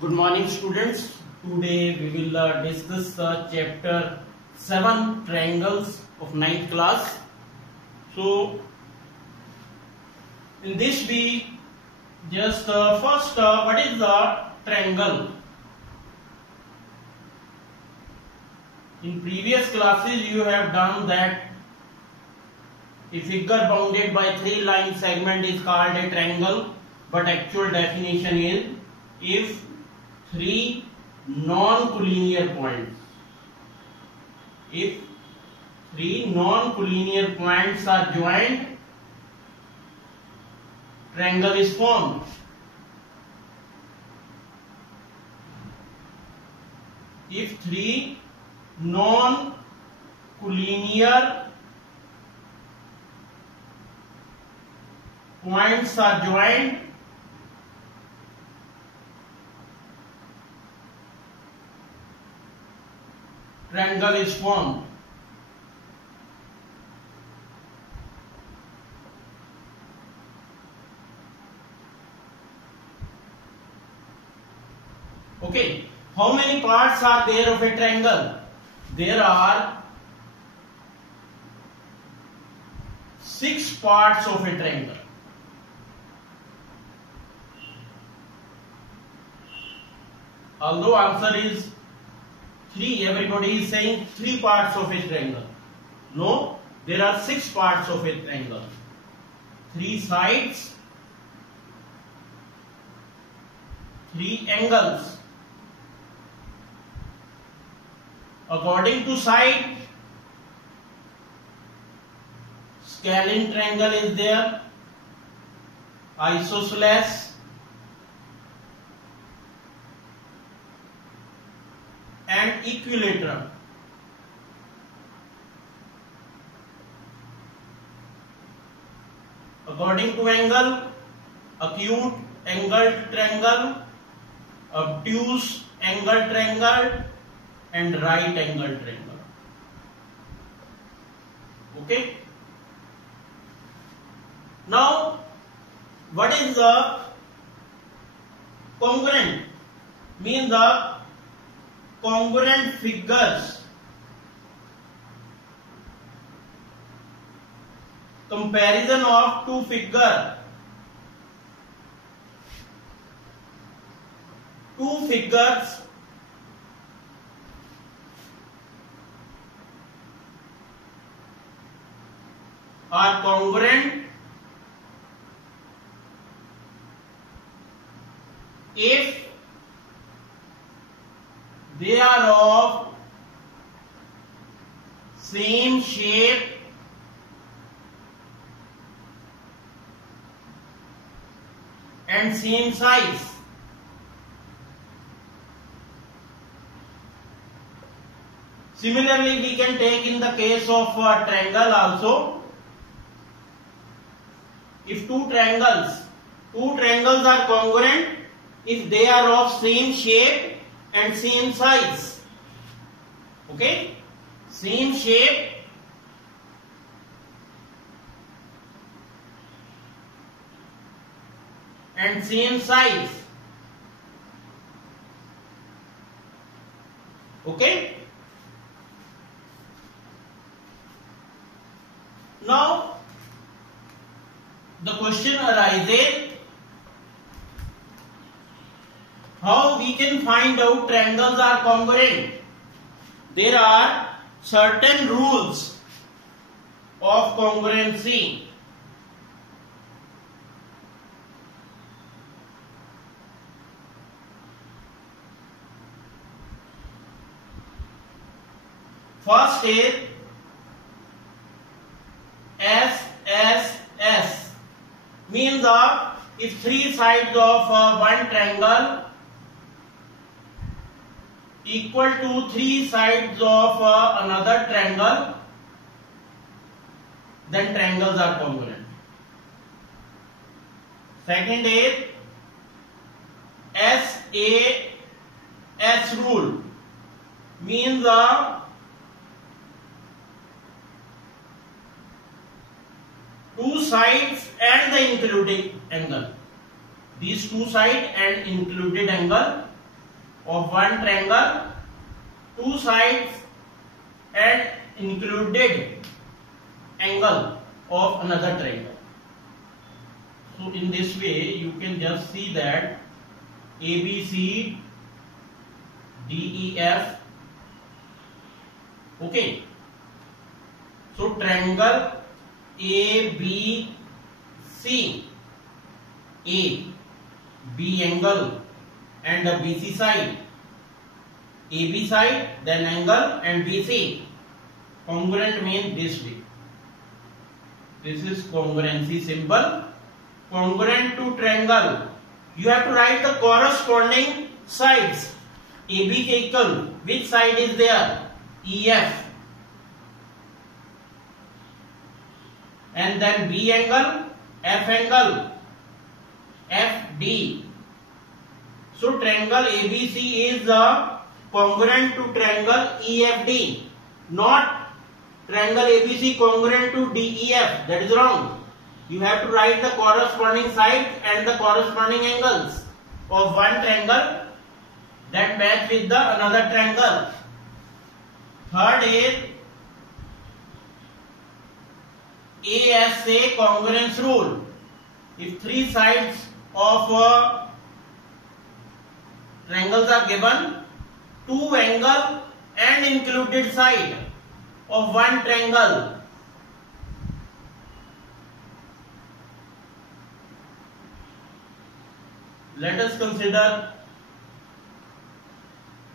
Good morning, students. Today we will discuss chapter 7 triangles of 9th class. So in this we just first what is the triangle? In previous classes you have done that a figure bounded by 3 line segment is called a triangle, but actual definition is if 3 non-collinear points. If 3 non-collinear points are joined, triangle is formed. If 3 non-collinear points are joined, triangle is formed. Okay, how many parts are there of a triangle? There are 6 parts of a triangle. Although answer is 3, everybody is saying 3 parts of a triangle. No, there are 6 parts of a triangle. 3 sides, 3 angles. According to side, scalene triangle is there, isosceles, and equilateral. According to angle, acute angled triangle, obtuse angled triangle, and right angled triangle. Okay. Now, what is the congruent? Means the congruent figures. Comparison of two figures. Two figures are congruent if they are of same shape and same size. Similarly, we can take in the case of a triangle also. If two triangles are congruent if they are of same shape and same size. Okay, same shape and same size. Okay, now the question arises, how we can find out triangles are congruent? There are certain rules of congruency. First is SSS. Means if 3 sides of one triangle equal to 3 sides of another triangle, then triangles are congruent. Second is SAS rule. Means two sides and the included angle. These two sides and included angle of one triangle, two sides and included angle of another triangle. So in this way you can just see that ABC, DEF. Okay, so triangle ABC, A, B angle and the BC side, AB side, then angle and BC. Congruent means this way. This is congruency symbol. Congruent to triangle, you have to write the corresponding sides. AB के equal, which side is there? EF. And then B angle, F angle, FD. So triangle ABC is congruent to triangle EFD, not triangle ABC congruent to DEF. That is wrong. You have to write the corresponding sides and the corresponding angles of one triangle that match with the another triangle. Third is ASA congruence rule. If three sides of triangles are given, two angle and included side of one triangle, let us consider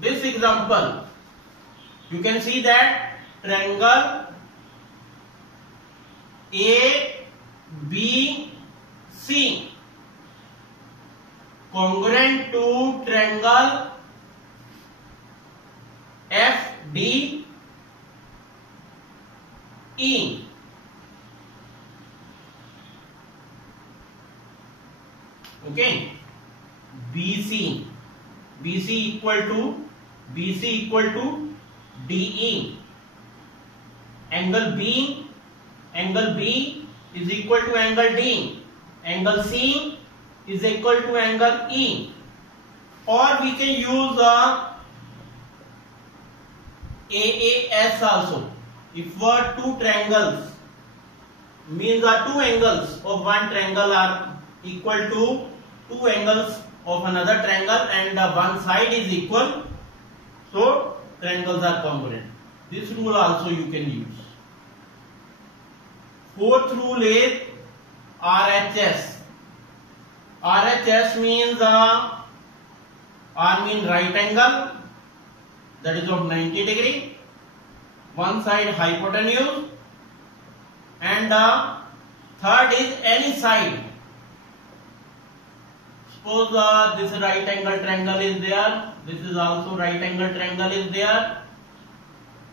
this example. You can see that triangle ABC congruent to triangle FDE. Okay, BC equal to DE. Angle B is equal to angle D. Angle C is equal to angle E. Or we can use AAS also. If two triangles means two angles of one triangle are equal to two angles of another triangle and one side is equal, so triangles are congruent. This rule also you can use. Fourth rule is RHS. RHS means R means right angle, that is of 90 degree. One side hypotenuse, and third is any side. Suppose this right angle triangle is there, this is also right angle triangle is there.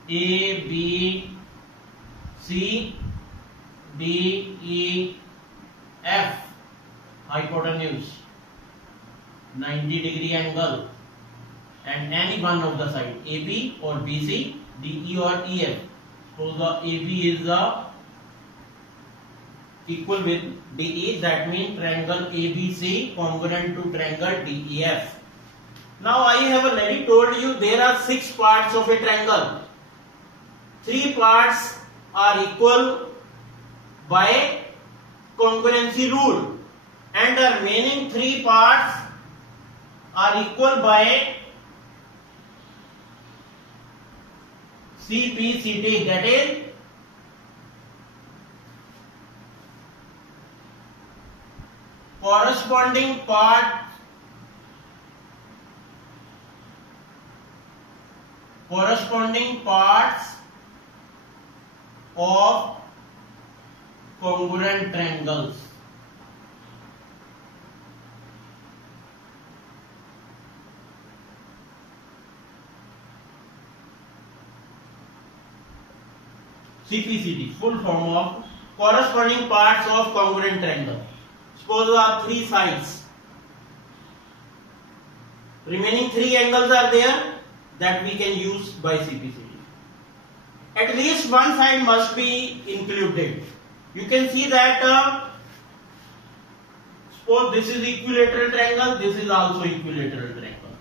A, B, C, D, E, F, hypotenuse, 90 degree angle, and any one of the side, AB or BC, DE or EF. So the AB is equal with DE, that means triangle ABC congruent to triangle DEF. Now I have already told you there are 6 parts of a triangle. 3 parts are equal by congruency rule and the remaining 3 parts are equal by CPCT, that is corresponding parts of congruent triangles. CPCT, full form of corresponding parts of congruent triangle. Suppose there are 3 sides. Remaining 3 angles are there that we can use by CPCT. At least one side must be included. You can see that suppose this is equilateral triangle, this is also equilateral triangle.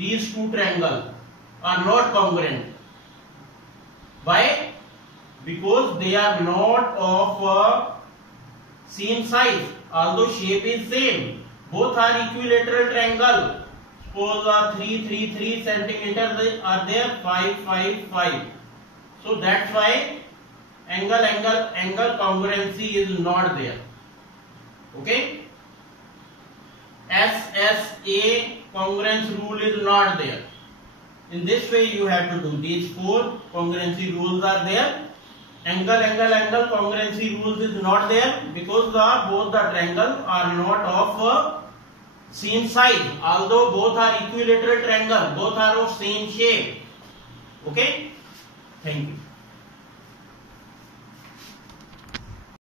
these two triangles are not congruent. Why? Because they are not of same size, although shape is same. Both are equilateral triangle. Suppose 3, 3, 3 centimeters are there, 5, 5, 5. So that's why angle congruency is not there. Okay? SSA congruence rule is not there. In this way you have to do. These four congruency rules are there. Angle congruency rules is not there because both the triangles are not of same size. Although both are equilateral triangle, both are of same shape. Okay? Thank you.